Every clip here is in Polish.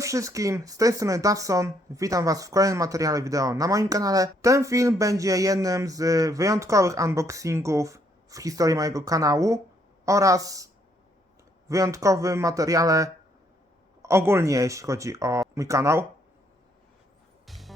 Wszystkim, z tej strony Dawson. Witam Was w kolejnym materiale wideo na moim kanale. Ten film będzie jednym z wyjątkowych unboxingów w historii mojego kanału oraz wyjątkowym materiale ogólnie jeśli chodzi o mój kanał.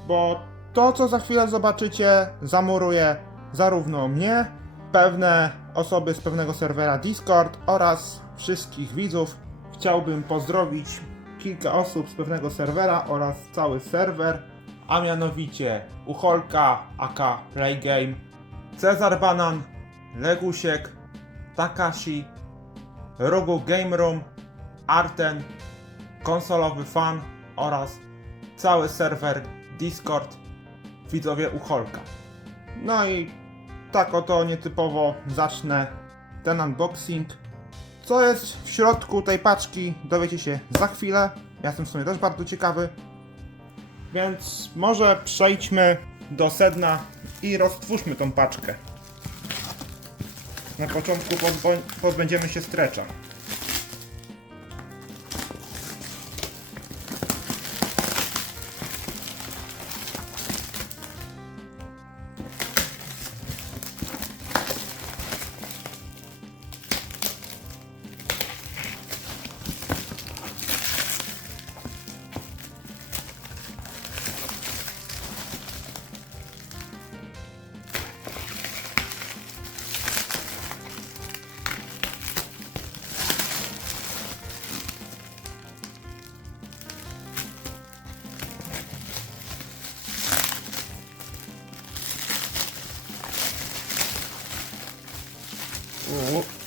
Bo to co za chwilę zobaczycie zamuruje zarówno mnie, pewne osoby z pewnego serwera Discord oraz wszystkich widzów. Chciałbym pozdrowić kilka osób z pewnego serwera oraz cały serwer, a mianowicie Ucholka, aka Playgame, Cezar Banan, Legusiek, Takashi, Rogu Game Room, Arten, konsolowy fan oraz cały serwer Discord widzowie Ucholka. No i tak oto nietypowo zacznę ten unboxing. Co jest w środku tej paczki dowiecie się za chwilę. Ja jestem w sumie też bardzo ciekawy. Więc może przejdźmy do sedna i roztwórzmy tą paczkę. Na początku pozbędziemy się strecza.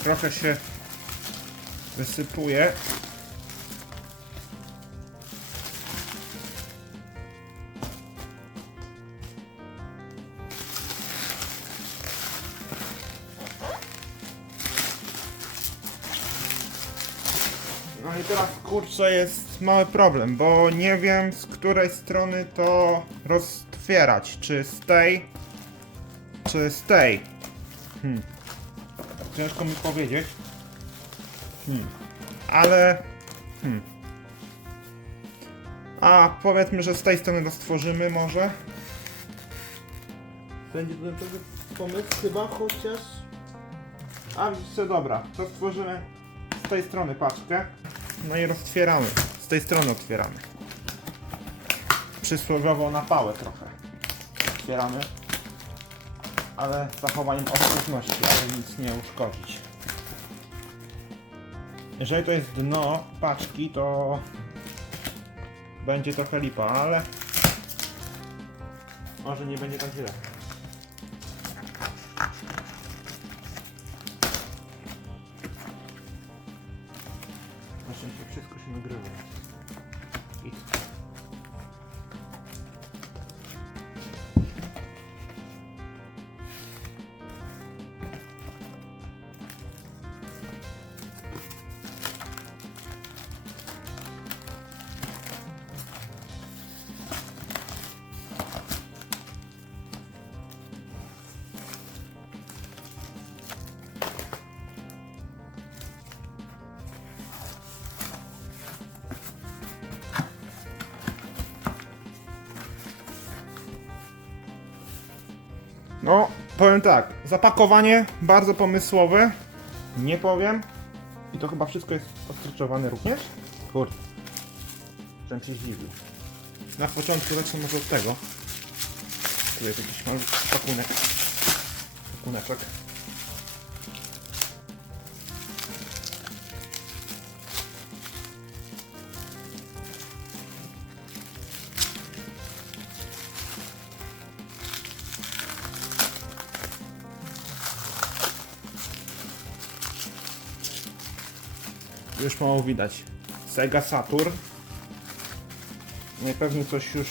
Trochę się wysypuje. No i teraz kurczę jest mały problem, bo nie wiem z której strony to roztwierać. Czy z tej, czy z tej. Hmm. Ciężko mi powiedzieć. Hmm. Ale. Hmm. A powiedzmy, że z tej strony to stworzymy może. Będzie to dobry pomysł chyba chociaż. A widzicie, dobra, to stworzymy z tej strony paczkę. No i roztwieramy. Z tej strony otwieramy. Przysłowiowo na pałę trochę. Otwieramy ale z zachowaniem ostrożności, aby nic nie uszkodzić. Jeżeli to jest dno paczki, to będzie trochę lipa, ale może nie będzie tak źle. No, powiem tak, zapakowanie bardzo pomysłowe, nie powiem. I to chyba wszystko jest ostryczowane również? Kurde. Ten się zdziwił. Na początku zacznę może od tego. Tu jest jakiś malutki pakunek. Pakuneczek. Już mało widać. Sega Saturn. Najpewniej coś już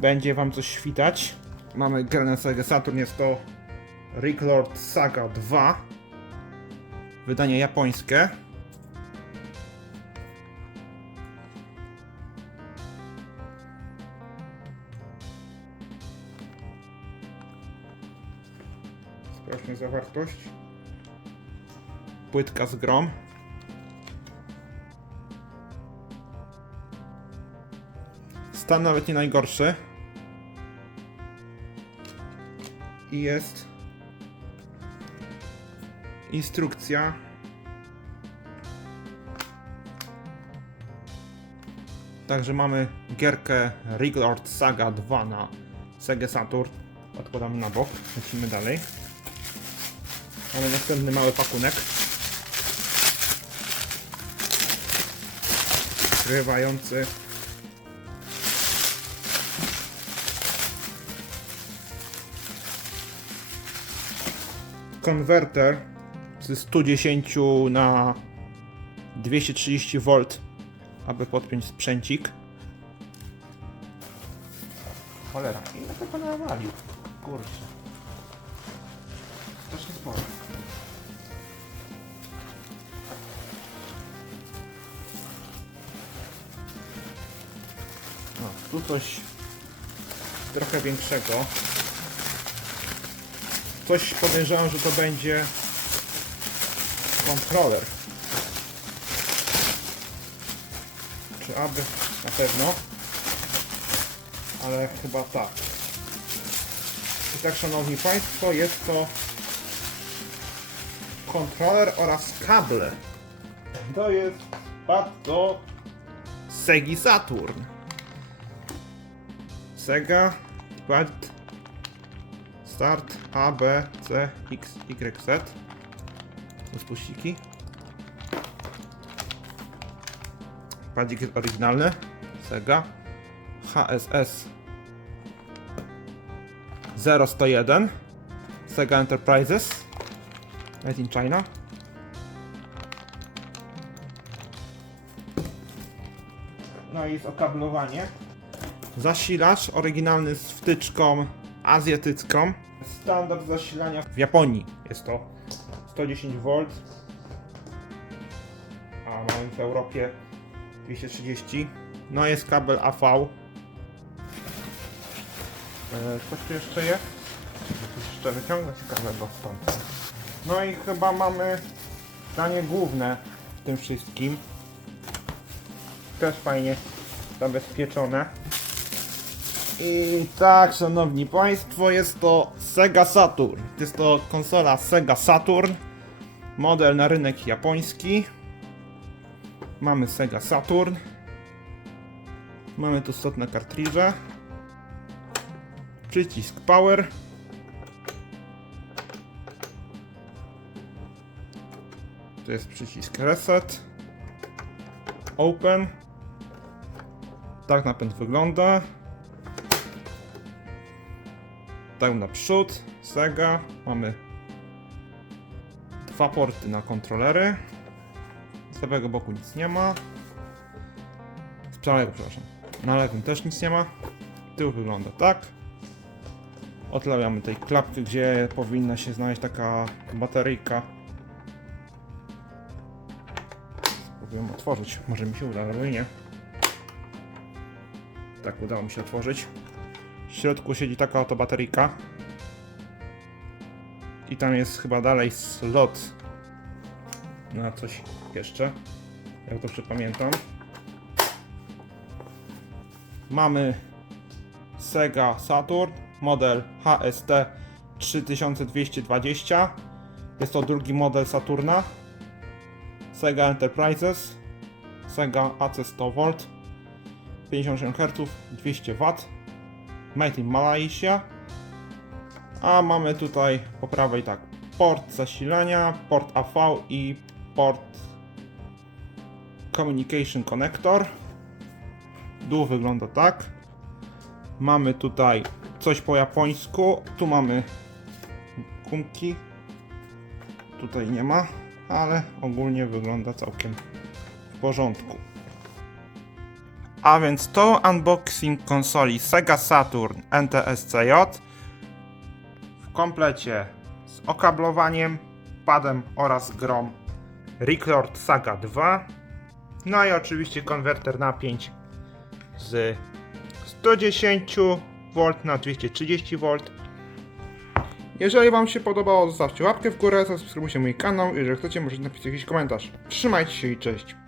będzie wam coś świtać. Mamy grę na Sega Saturn, jest to Reclord Saga 2. Wydanie japońskie. Sprawdźmy zawartość. Płytka z grom. Stan nawet nie najgorszy. I jest instrukcja. Także mamy gierkę Riglord Saga 2 na Sega Saturn. Odkładamy na bok, lecimy dalej. Mamy następny mały pakunek. Skrywający konwerter z 110 na 230 V, aby podpiąć sprzęcik. Cholera, ile to pan nawalił? Kurczę. Strasznie sporo. No, tu coś trochę większego. Coś podejrzewam, że to będzie kontroler. Czy aby? Na pewno. Ale chyba tak. I tak, szanowni państwo, jest to kontroler oraz kable. To jest pad do Segi Saturn. Sega pad Start A, B, C, X, Y, Z. Spuściki. Padzik jest oryginalny. Sega. HSS 0101. Sega Enterprises. Made in China. No i jest okablowanie. Zasilacz oryginalny z wtyczką azjatycką. Standard zasilania w Japonii jest to 110 V, a mamy w Europie 230. No jest kabel AV. E, Coś tu jeszcze jest? Jeszcze wyciągnę ciekawego stąd. No i chyba mamy zdanie główne w tym wszystkim. Też fajnie zabezpieczone. I tak, szanowni państwo, jest to Sega Saturn. Jest to konsola Sega Saturn. Model na rynek japoński. Mamy Sega Saturn. Mamy tu stotne kartridże. Przycisk Power. To jest przycisk Reset. Open. Tak napęd wygląda. Tak naprzód, Sega, mamy dwa porty na kontrolery. Z lewego boku nic nie ma. Z prawego, przepraszam. Na lewym też nic nie ma. Tył wygląda tak. Odlewiamy tej klapki, gdzie powinna się znaleźć taka bateryjka. Spróbujemy otworzyć. Może mi się uda, i nie. Tak, udało mi się otworzyć. W środku siedzi taka oto bateryjka. I tam jest chyba dalej slot na coś jeszcze. Jak dobrze pamiętam. Mamy Sega Saturn, model HST 3220. Jest to drugi model Saturna. Sega Enterprises, Sega AC100V, 58 Hz, 200 W. Made in Malaysia. A mamy tutaj po prawej tak port zasilania, port AV i port Communication Connector. Dół wygląda tak. Mamy tutaj coś po japońsku. Tu mamy gumki. Tutaj nie ma, ale ogólnie wygląda całkiem w porządku. A więc to unboxing konsoli Sega Saturn NTSCJ w komplecie z okablowaniem, padem oraz grom Record Saga 2. No i oczywiście konwerter napięć z 110 V na 230 V. Jeżeli Wam się podobało, zostawcie łapkę w górę, zasubskrybujcie mój kanał. Jeżeli chcecie, możecie napisać jakiś komentarz. Trzymajcie się i cześć.